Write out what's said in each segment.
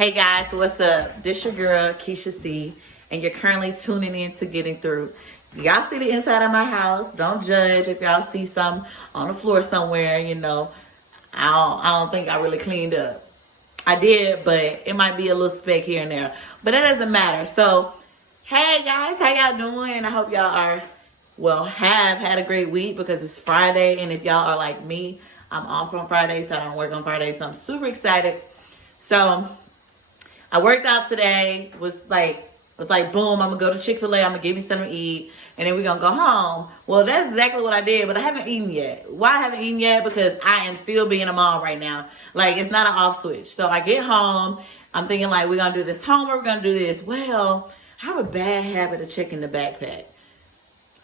Hey guys, what's up? This your girl, Keisha C, and you're currently tuning in to Getting Through. Y'all see the inside of my house. Don't judge if y'all see something on the floor somewhere, I don't think I really cleaned up. I did, but it might be a little speck here and there. But it doesn't matter. So, hey guys, how y'all doing? I hope y'all have had a great week because it's Friday. And if y'all are like me, I'm off on Friday, so I don't work on Friday. So I'm super excited. So I worked out today. Was like boom, I'm gonna go to Chick-fil-A, I'm gonna give me something to eat, and then we're gonna go home. Well, that's exactly what I did, but I haven't eaten yet. Why I haven't eaten yet? Because I am still being a mom right now. Like, it's not an off switch. So I get home, I'm thinking like, we're gonna do this homework, we're gonna do this. Well, I have a bad habit of checking the backpack.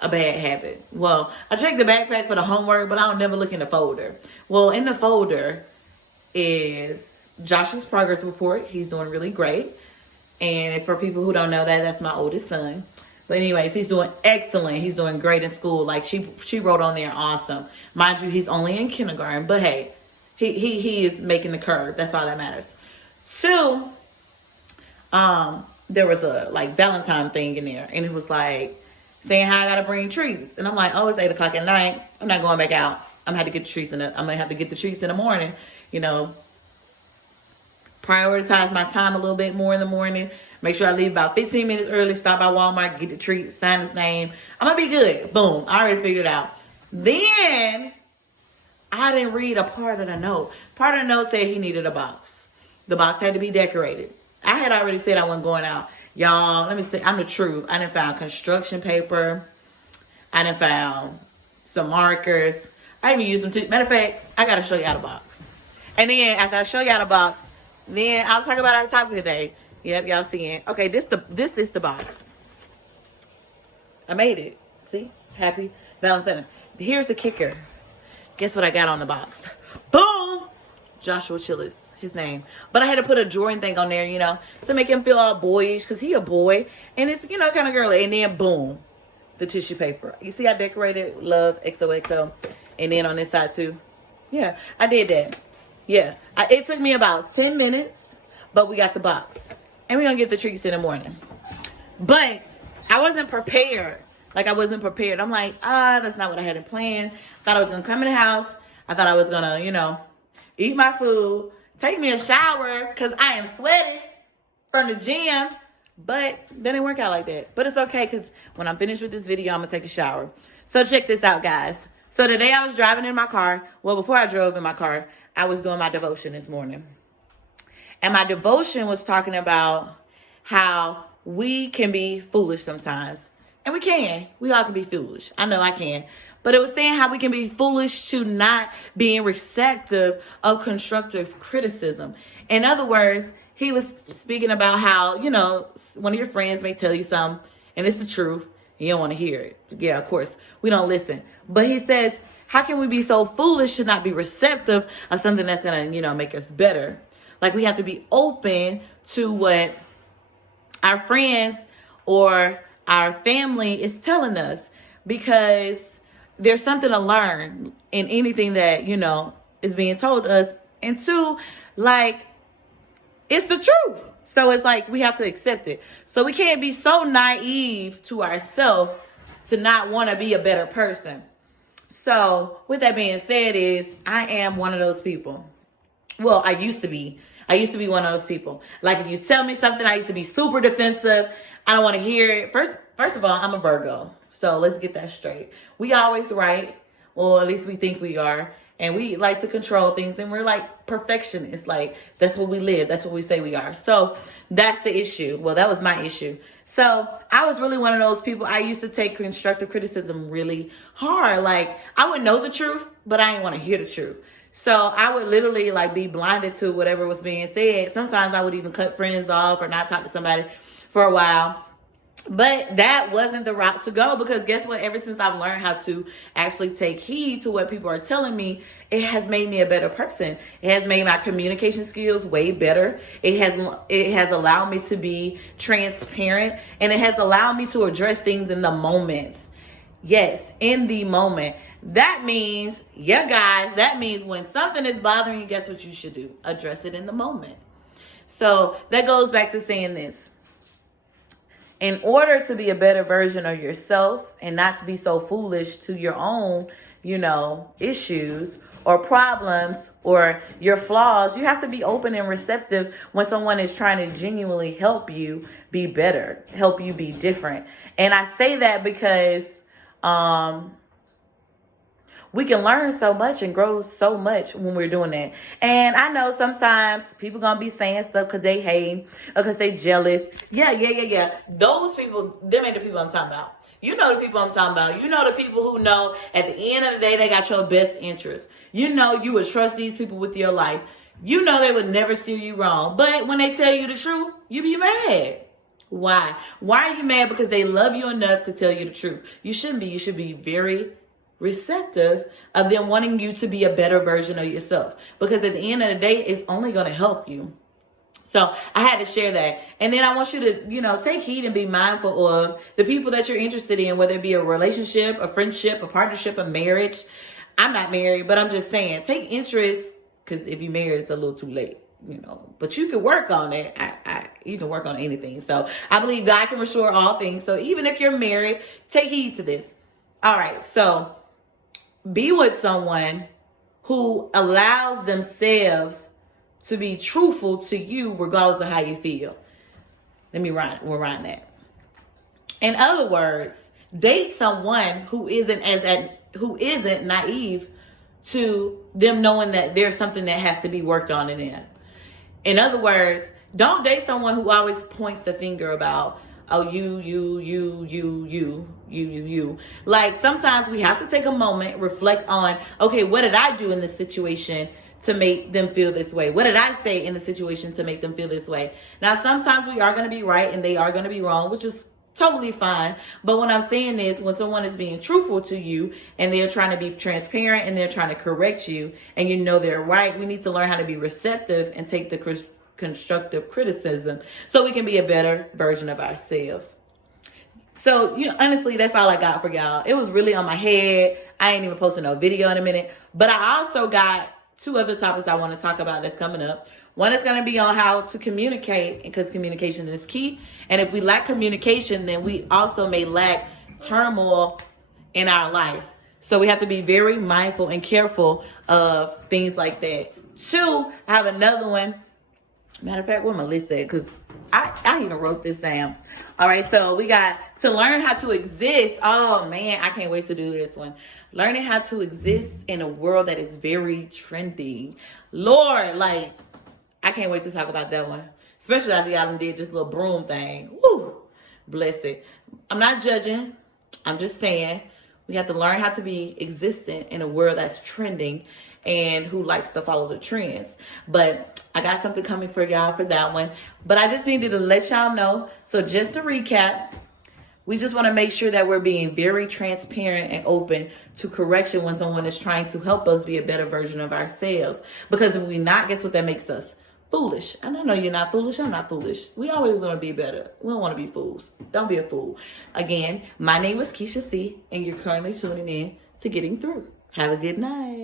A bad habit. Well, I check the backpack for the homework, but I don't never look in the folder. Well, in the folder is Josh's progress report. He's doing really great. And for people who don't know that, that's my oldest son. But anyways, he's doing excellent. He's doing great in school. Like, she wrote on there awesome. Mind you, he's only in kindergarten. But hey, he is making the curve. That's all that matters. Two, there was a Valentine thing in there. And it was like saying how I gotta bring treats. And I'm like, oh, it's 8 o'clock at night. I'm not going back out. I'm gonna have to get the treats I'm gonna have to get the treats in the morning, prioritize my time a little bit more in the morning. Make sure I leave about 15 minutes early. Stop by Walmart, get the treat, sign his name. I'm going to be good. Boom. I already figured it out. Then I didn't read a part of the note. Part of the note said he needed a box. The box had to be decorated. I had already said I wasn't going out. Y'all, let me say, I'm the truth. I done found construction paper. I done found some markers. I even used them too. Matter of fact, I got to show y'all the box. And then after I show y'all the box, then I'll talk about our topic today. Yep, y'all seeing. Okay, this is the box. I made it. See? Happy Valentine's. Here's the kicker. Guess what I got on the box? Boom! Joshua Chillis, his name. But I had to put a Jordan thing on there, to make him feel all boyish, because he a boy. And it's, kind of girly. And then, boom, the tissue paper. You see I decorated love XOXO. And then on this side, too. Yeah, I did that. Yeah, it took me about 10 minutes, but we got the box. And we're going to get the treats in the morning. But I wasn't prepared. I'm like, that's not what I had in plan. I thought I was going to come in the house. I thought I was going to, eat my food, take me a shower, because I am sweaty from the gym. But that didn't work out like that. But it's okay, because when I'm finished with this video, I'm going to take a shower. So check this out, guys. So today I was driving in my car. Well, before I drove in my car, I was doing my devotion this morning. And my devotion was talking about how we can be foolish sometimes. And we can. We all can be foolish. I know I can. But it was saying how we can be foolish to not being receptive of constructive criticism. In other words, he was speaking about how, one of your friends may tell you something, and it's the truth. You don't want to hear it. Yeah, of course. We don't listen. But he says, how can we be so foolish to not be receptive of something that's going to, make us better? Like, we have to be open to what our friends or our family is telling us, because there's something to learn in anything that, is being told us. And two, it's the truth. So it's like we have to accept it. So we can't be so naive to ourselves to not want to be a better person. So with that being said, I am one of those people. Well, I used to be one of those people. Like, if you tell me something, I used to be super defensive. I don't want to hear it. First of all, I'm a Virgo. So let's get that straight. We always right. Well, at least we think we are. And we like to control things. And we're like perfectionists. Like, that's what we live. That's what we say we are. So that's the issue. Well, that was my issue. So I was really one of those people. I used to take constructive criticism really hard. Like, I would know the truth, but I didn't want to hear the truth. So I would literally be blinded to whatever was being said. Sometimes I would even cut friends off or not talk to somebody for a while. But that wasn't the route to go, because guess what? Ever since I've learned how to actually take heed to what people are telling me, it has made me a better person. It has made my communication skills way better. It has allowed me to be transparent, and it has allowed me to address things in the moment. Yes, in the moment. That means, yeah, guys, that means when something is bothering you, guess what you should do? Address it in the moment. So that goes back to saying this. In order to be a better version of yourself and not to be so foolish to your own, issues or problems or your flaws, you have to be open and receptive when someone is trying to genuinely help you be better, help you be different. And I say that because we can learn so much and grow so much when we're doing that. And I know sometimes people gonna be saying stuff because they hate or because they jealous. Yeah. Those people, them ain't the people I'm talking about. You know the people I'm talking about. You know the people who know at the end of the day they got your best interest. You know you would trust these people with your life. You know they would never steer you wrong. But when they tell you the truth, you be mad. Why? Why are you mad? Because they love you enough to tell you the truth. You shouldn't be. You should be very receptive of them wanting you to be a better version of yourself, because at the end of the day it's only going to help you. So I had to share that. And then I want you to take heed and be mindful of the people that you're interested in, whether it be a relationship, a friendship, a partnership, a marriage. I'm not married, but I'm just saying take interest, because if you're married it's a little too late, but you can work on it. You can work on anything. So I believe God can restore all things. So even if you're married, take heed to this. All right, so be with someone who allows themselves to be truthful to you regardless of how you feel. Let me rewind that. In other words, date someone who isn't naive to them knowing that there's something that has to be worked on in them. In other words, don't date someone who always points the finger about, oh, you. Like, sometimes we have to take a moment, reflect on, okay, what did I do in this situation to make them feel this way? What did I say in the situation to make them feel this way? Now, sometimes we are going to be right and they are going to be wrong, which is totally fine. But what I'm saying is, when someone is being truthful to you and they're trying to be transparent and they're trying to correct you and they're right, we need to learn how to be receptive and take the constructive criticism so we can be a better version of ourselves. So, honestly, that's all I got for y'all. It was really on my head. I ain't even posting no video in a minute. But I also got 2 other topics I want to talk about that's coming up. One is going to be on how to communicate, because communication is key. And if we lack communication, then we also may lack turmoil in our life. So we have to be very mindful and careful of things like that. 2, I have another one. Matter of fact, where my list at? Because I even wrote this down. All right, so we got to learn how to exist. Oh, man, I can't wait to do this one. Learning how to exist in a world that is very trendy. Lord, I can't wait to talk about that one. Especially after y'all did this little broom thing. Woo, bless it. I'm not judging. I'm just saying we have to learn how to be existent in a world that's trending and who likes to follow the trends. But I got something coming for y'all for that one. But I just needed to let y'all know. So just to recap, we just want to make sure that we're being very transparent and open to correction when someone is trying to help us be a better version of ourselves. Because if we not, guess what that makes us? Foolish. And I know you're not foolish. I'm not foolish. We always want to be better. We don't want to be fools. Don't be a fool. Again, my name is Keisha C, and you're currently tuning in to Getting Through. Have a good night.